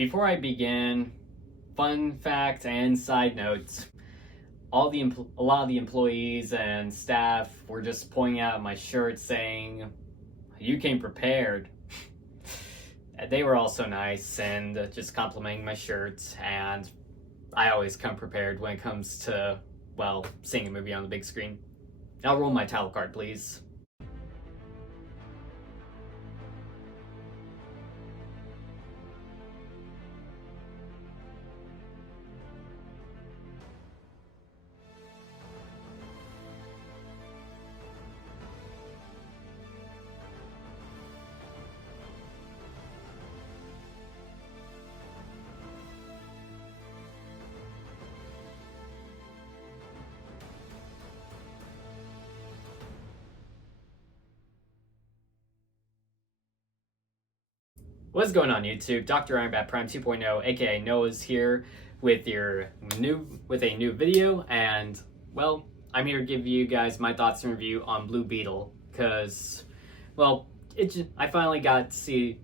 before I begin, fun fact and side notes, a lot of the employees and staff were just pointing out my shirt saying, "You came prepared." They were also nice and just complimenting my shirt, and I always come prepared when it comes to, well, seeing a movie on the big screen. I'll roll my title card, please. What's going on, YouTube? Dr. Ironbat Prime 2.0, aka Noah's here with a new video, and well, I'm here to give you guys my thoughts and review on Blue Beetle, because well, I finally got to see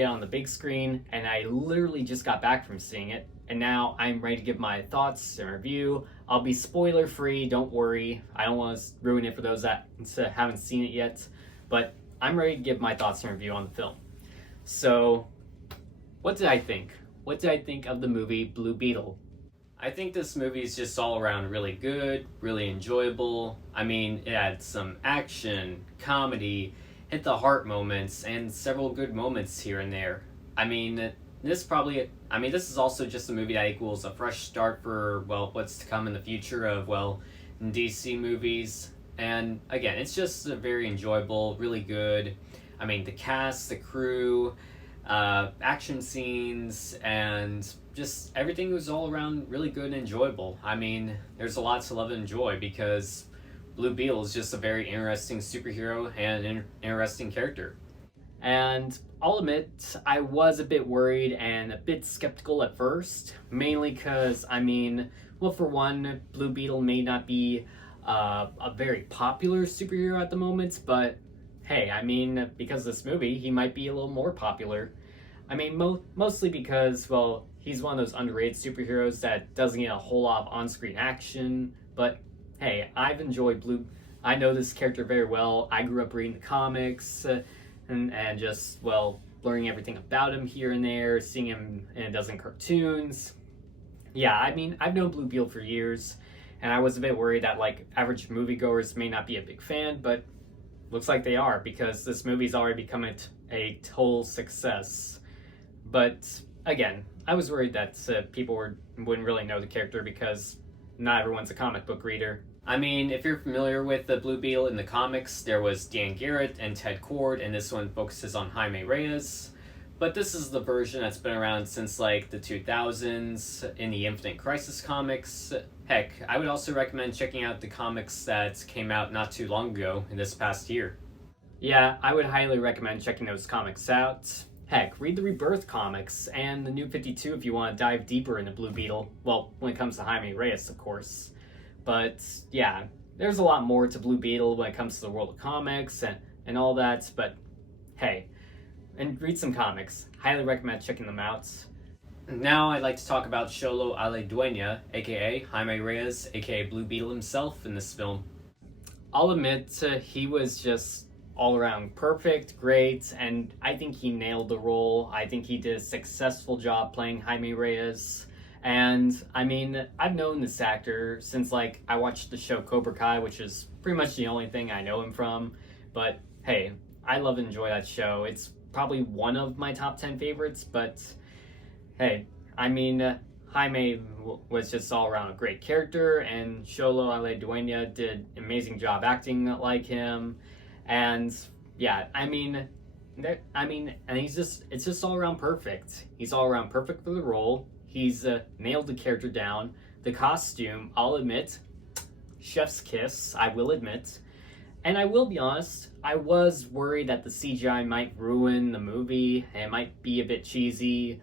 it on the big screen, and I literally just got back from seeing it, and now I'm ready to give my thoughts and review. I'll be spoiler free, don't worry. I don't want to ruin it for those that haven't seen it yet, but I'm ready to give my thoughts and review on the film. So, what did I think? What did I think of the movie Blue Beetle? I think this movie is just all around really good, really enjoyable. I mean, it had some action, comedy, hit the heart moments, and several good moments here and there. I mean, this is also just a movie that equals a fresh start for, well, what's to come in the future of, well, DC movies. And again, it's just a very enjoyable, really good. I mean, the cast, the crew, action scenes, and just everything was all around really good and enjoyable. I mean, there's a lot to love and enjoy because Blue Beetle is just a very interesting superhero and an interesting character. And I'll admit, I was a bit worried and a bit skeptical at first, mainly because, I mean, well, for one, Blue Beetle may not be a very popular superhero at the moment, but hey, I mean, because of this movie, he might be a little more popular. I mean, mostly because, well, he's one of those underrated superheroes that doesn't get a whole lot of on-screen action. But hey, I've enjoyed I know this character very well. I grew up reading the comics and just, well, learning everything about him here and there, seeing him in a dozen cartoons. Yeah, I mean, I've known Blue Beetle for years, and I was a bit worried that, like, average moviegoers may not be a big fan, but looks like they are, because this movie's already become a total success. But again, I was worried that people wouldn't really know the character because not everyone's a comic book reader. I mean, if you're familiar with the Blue Beetle in the comics, there was Dan Garrett and Ted Kord, and this one focuses on Jaime Reyes. But this is the version that's been around since like the 2000s in the Infinite Crisis comics. Heck, I would also recommend checking out the comics that came out not too long ago in this past year. Yeah, I would highly recommend checking those comics out. Heck, read the Rebirth comics and the New 52 if you want to dive deeper into Blue Beetle. Well, when it comes to Jaime Reyes, of course. But yeah, there's a lot more to Blue Beetle when it comes to the world of comics and all that, but hey, and read some comics. Highly recommend checking them out. Now I'd like to talk about Xolo Dueña, aka Jaime Reyes, aka Blue Beetle himself in this film. I'll admit he was just all around perfect, great, and I think he nailed the role. I think he did a successful job playing Jaime Reyes. And I mean, I've known this actor since like I watched the show Cobra Kai, which is pretty much the only thing I know him from. But hey, I love and enjoy that show. It's probably one of my top 10 favorites, but hey, I mean, Jaime was just all around a great character, and Xolo Dueña did an amazing job acting like him, and yeah, and it's just all around perfect. He's all around perfect for the role. He's nailed the character down. The costume, I'll admit, chef's kiss, I will admit. And I will be honest, I was worried that the CGI might ruin the movie, and it might be a bit cheesy,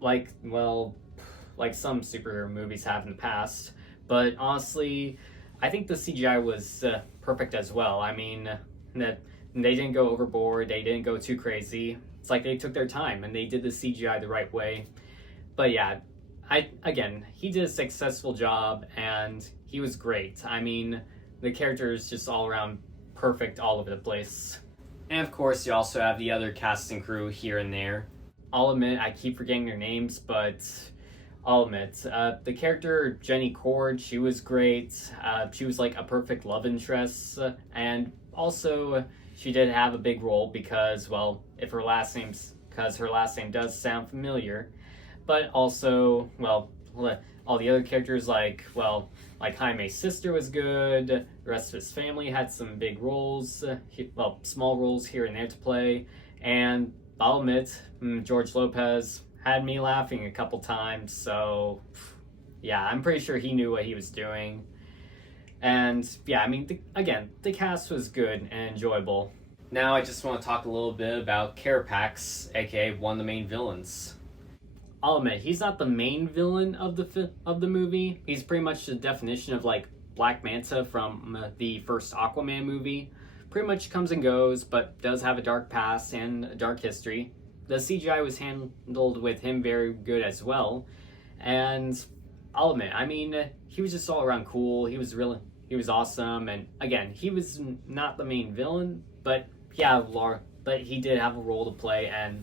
like some superhero movies have in the past. But honestly, I think the CGI was perfect as well. I mean, that they didn't go overboard, they didn't go too crazy. It's like they took their time, and they did the CGI the right way. But yeah, he did a successful job and he was great. I mean, the character is just all around perfect all over the place. And of course, you also have the other cast and crew here and there. I'll admit, I keep forgetting their names, but I'll admit, the character Jenny Cord, she was great. She was like a perfect love interest, and also she did have a big role because, well, because her last name does sound familiar, but also, well, all the other characters like Jaime's sister was good. The rest of his family had some big roles, small roles here and there to play, and I'll admit, George Lopez had me laughing a couple times, so yeah, I'm pretty sure he knew what he was doing. And yeah, I mean, the cast was good and enjoyable. Now I just want to talk a little bit about Carapax, aka one of the main villains. I'll admit, he's not the main villain of the movie. He's pretty much the definition of like Black Manta from the first Aquaman movie. Pretty much comes and goes, but does have a dark past and a dark history. The CGI was handled with him very good as well. And I'll admit, I mean, he was just all around cool. He was awesome. And again, he was not the main villain, but yeah, but he did have a role to play, and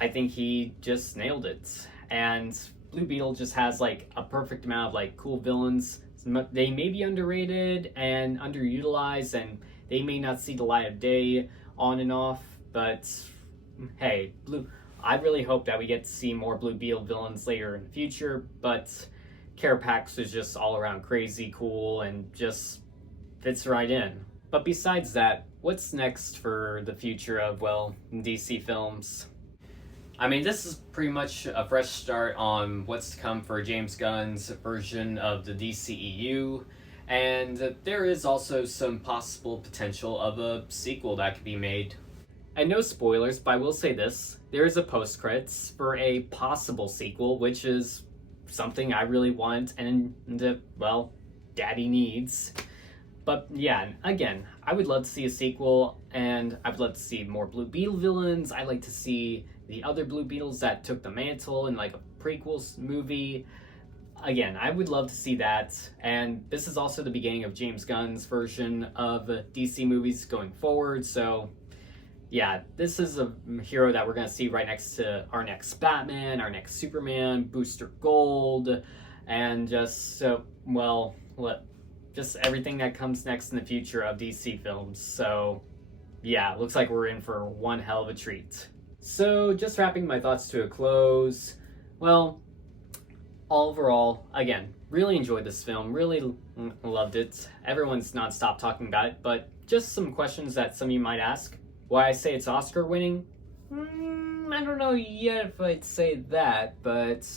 I think he just nailed it. And Blue Beetle just has like a perfect amount of like cool villains. They may be underrated and underutilized, and they may not see the light of day on and off, but hey, I really hope that we get to see more Blue Beetle villains later in the future, but Carapax is just all around crazy cool and just fits right in. But besides that, what's next for the future of, well, DC films? I mean, this is pretty much a fresh start on what's to come for James Gunn's version of the DCEU, and there is also some possible potential of a sequel that could be made. And no spoilers, but I will say this, there is a post-credits for a possible sequel, which is something I really want and, well, Daddy needs. But yeah, again, I would love to see a sequel, and I'd love to see more Blue Beetle villains. I'd like to see the other Blue Beetles that took the mantle in like a prequel movie. Again, I would love to see that, and this is also the beginning of James Gunn's version of DC movies going forward, so yeah, this is a hero that we're going to see right next to our next Batman, our next Superman, Booster Gold, and just everything that comes next in the future of DC films. So yeah, looks like we're in for one hell of a treat. So just wrapping my thoughts to a close, well, overall, again, really enjoyed this film, really loved it. Everyone's nonstop talking about it, but just some questions that some of you might ask. Why I say it's Oscar winning? I don't know yet if I'd say that, but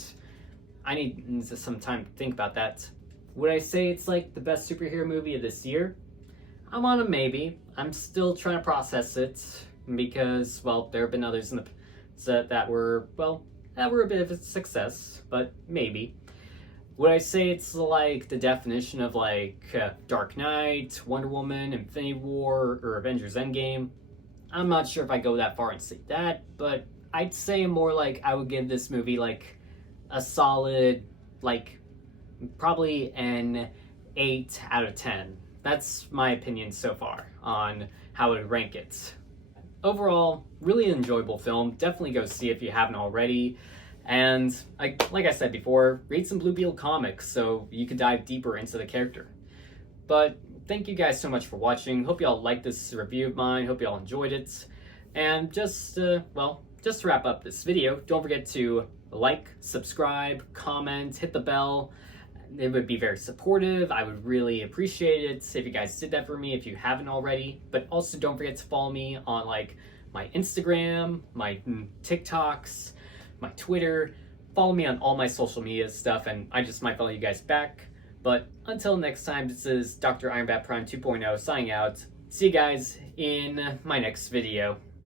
I need some time to think about that. Would I say it's like the best superhero movie of this year? I'm on a maybe. I'm still trying to process it because, well, there have been others in the set that were a bit of a success, but maybe. Would I say it's like the definition of like Dark Knight, Wonder Woman, Infinity War, or Avengers Endgame? I'm not sure if I go that far and say that, but I'd say more like I would give this movie like a solid, like probably an 8 out of 10. That's my opinion so far on how I would rank it. Overall, really enjoyable film. Definitely go see it if you haven't already. And like I said before, read some Blue Beetle comics so you could dive deeper into the character. But thank you guys so much for watching. Hope y'all liked this review of mine. Hope y'all enjoyed it. And just to wrap up this video, don't forget to like, subscribe, comment, hit the bell. It would be very supportive. I would really appreciate it if you guys did that for me if you haven't already. But also don't forget to follow me on like my Instagram, my TikToks, my Twitter. Follow me on all my social media stuff, and I just might follow you guys back. But until next time, this is Dr. Iron Bat Prime 2.0 signing out. See you guys in my next video.